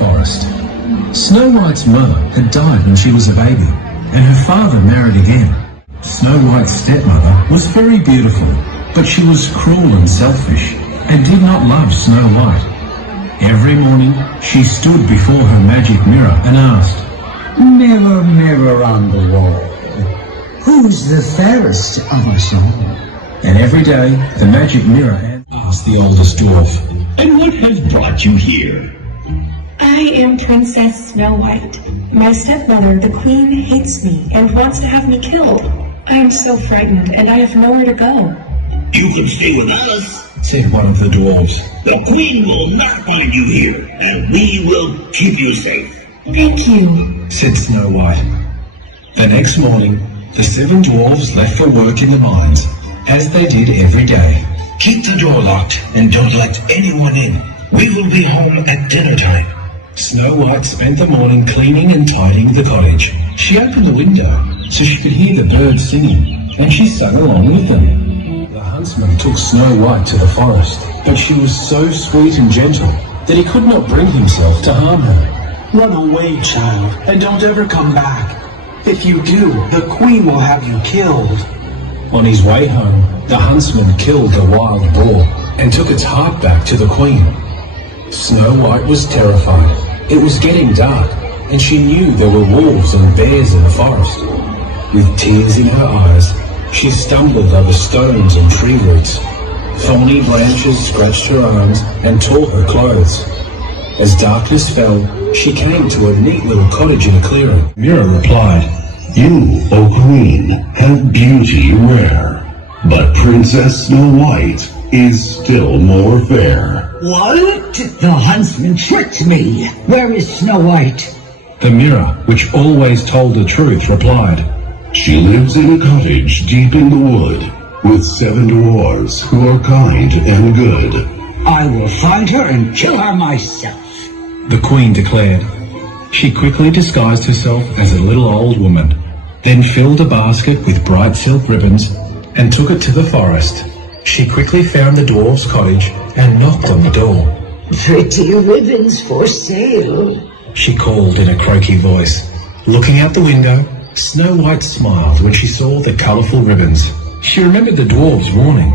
forest. Snow White's mother had died when she was a baby, and her father married again. Snow White's stepmother was very beautiful, but she was cruel and selfish, and did not love Snow White. Every morning she stood before her magic mirror and asked, "Mirror, mirror on the wall, who's the fairest of us all?" And every day the magic mirror asked the oldest dwarf, "And what has brought you here?" "I am Princess Snow White. My stepmother, the queen, hates me and wants to have me killed. I am so frightened and I have nowhere to go." "You can stay with us," said one of the dwarves. "The queen will not find you here, and we will keep you safe." "Thank you," said Snow White. The next morning, the 7 dwarves left for work in the mines, as they did every day. "Keep the door locked and don't let anyone in. We will be home at dinner time." Snow White spent the morning cleaning and tidying the cottage. She opened the window so she could hear the birds singing, and she sang along with them. The huntsman took Snow White to the forest, but she was so sweet and gentle that he could not bring himself to harm her. "Run away, child, and don't ever come back. If you do, the queen will have you killed." On his way home, the huntsman killed the wild boar and took its heart back to the queen. Snow White was terrified. It was getting dark, and she knew there were wolves and bears in the forest. With tears in her eyes, she stumbled over stones and tree roots. Thorny branches scratched her arms and tore her clothes. As darkness fell, she came to a neat little cottage in a clearing. Mirror replied, "You, O Queen, have beauty rare, but Princess Snow White is still more fair." "What? The huntsman tricked me. Where is Snow White?" The mirror, which always told the truth, replied, "She lives in a cottage deep in the wood, with 7 dwarves who are kind and good." "I will find her and kill her myself," the queen declared. She quickly disguised herself as a little old woman, then filled a basket with bright silk ribbons and took it to the forest. She quickly found the dwarf's cottage and knocked on the door. "Pretty ribbons for sale," she called in a croaky voice. Looking out the window, Snow White smiled when she saw the colourful ribbons. She remembered the dwarf's warning.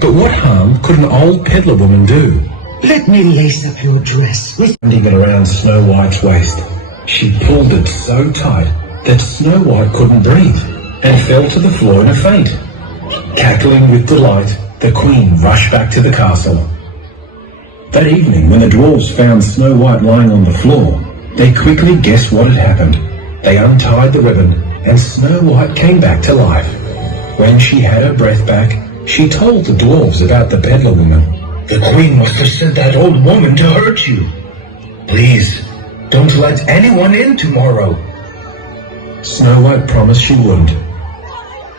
But what harm could an old peddler woman do? "Let me lace up your dress with..." Winding it around Snow White's waist. She pulled it so tight that Snow White couldn't breathe and fell to the floor in a faint. Cackling with delight, the queen rushed back to the castle. That evening, when the dwarves found Snow White lying on the floor, they quickly guessed what had happened. They untied the ribbon, and Snow White came back to life. When she had her breath back, she told the dwarves about the peddler woman. "The queen must have sent that old woman to hurt you. Please, don't let anyone in tomorrow." Snow White promised she wouldn't.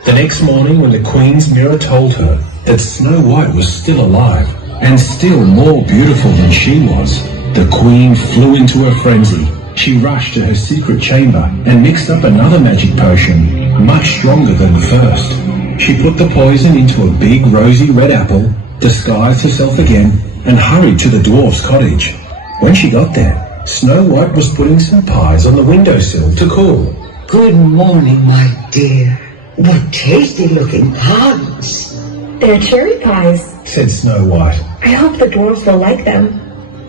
The next morning, when the queen's mirror told her that Snow White was still alive and still more beautiful than she was, the queen flew into a frenzy. She rushed to her secret chamber and mixed up another magic potion, much stronger than the first. She put the poison into a big rosy red apple, disguised herself again, and hurried to the dwarf's cottage. When she got there, Snow White was putting some pies on the windowsill to cool. "Good morning, my dear. What tasty-looking pies." "They're cherry pies," said Snow White. "I hope the dwarves will like them."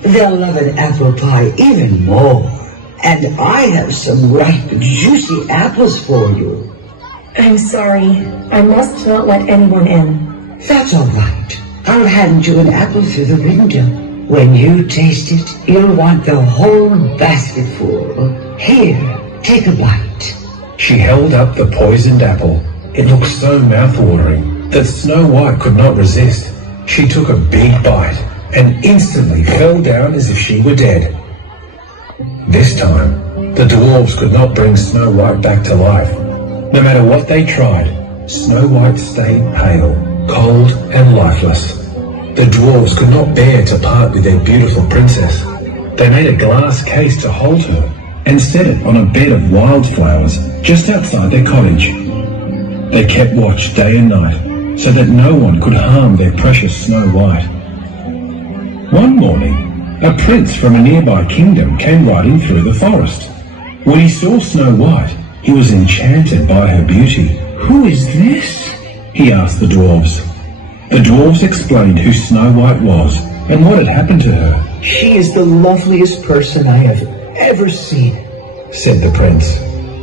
"They'll love an apple pie even more. And I have some ripe, juicy apples for you." "I'm sorry. I must not let anyone in." "That's all right. I'll hand you an apple through the window. When you taste it, you'll want the whole basketful. Here, take a bite." She held up the poisoned apple. It looked so mouth-watering that Snow White could not resist. She took a big bite and instantly fell down as if she were dead. This time, the dwarves could not bring Snow White back to life. No matter what they tried, Snow White stayed pale, cold and lifeless. The dwarves could not bear to part with their beautiful princess. They made a glass case to hold her and set it on a bed of wildflowers just outside their cottage. They kept watch day and night so that no one could harm their precious Snow White. One morning, a prince from a nearby kingdom came riding through the forest. When he saw Snow White, he was enchanted by her beauty. "Who is this?" he asked the dwarves. The dwarves explained who Snow White was and what had happened to her. She is the loveliest person I have ever seen, said the prince.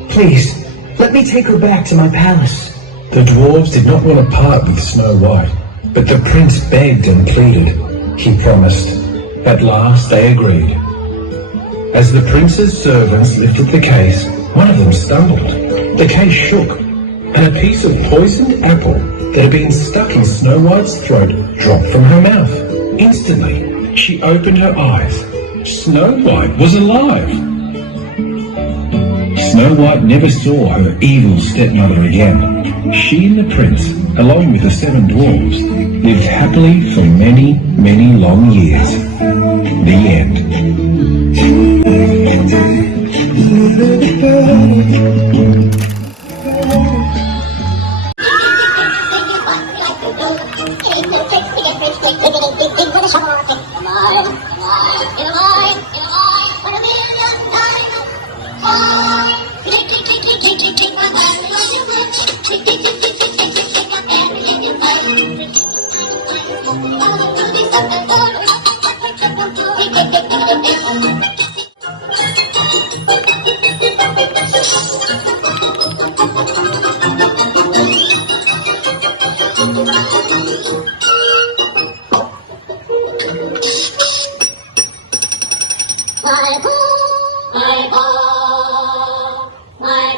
"Please, let me take her back to my palace." The dwarves did not want to part with Snow White, but the prince begged and pleaded. He promised. At last they agreed. As the prince's servants lifted the case, one of them stumbled. The case shook, and a piece of poisoned apple that had been stuck in Snow White's throat dropped from her mouth. Instantly, she opened her eyes. Snow White was alive! Snow White never saw her evil stepmother again. She and the prince, along with the 7 dwarves, lived happily for many, many long years. The end. My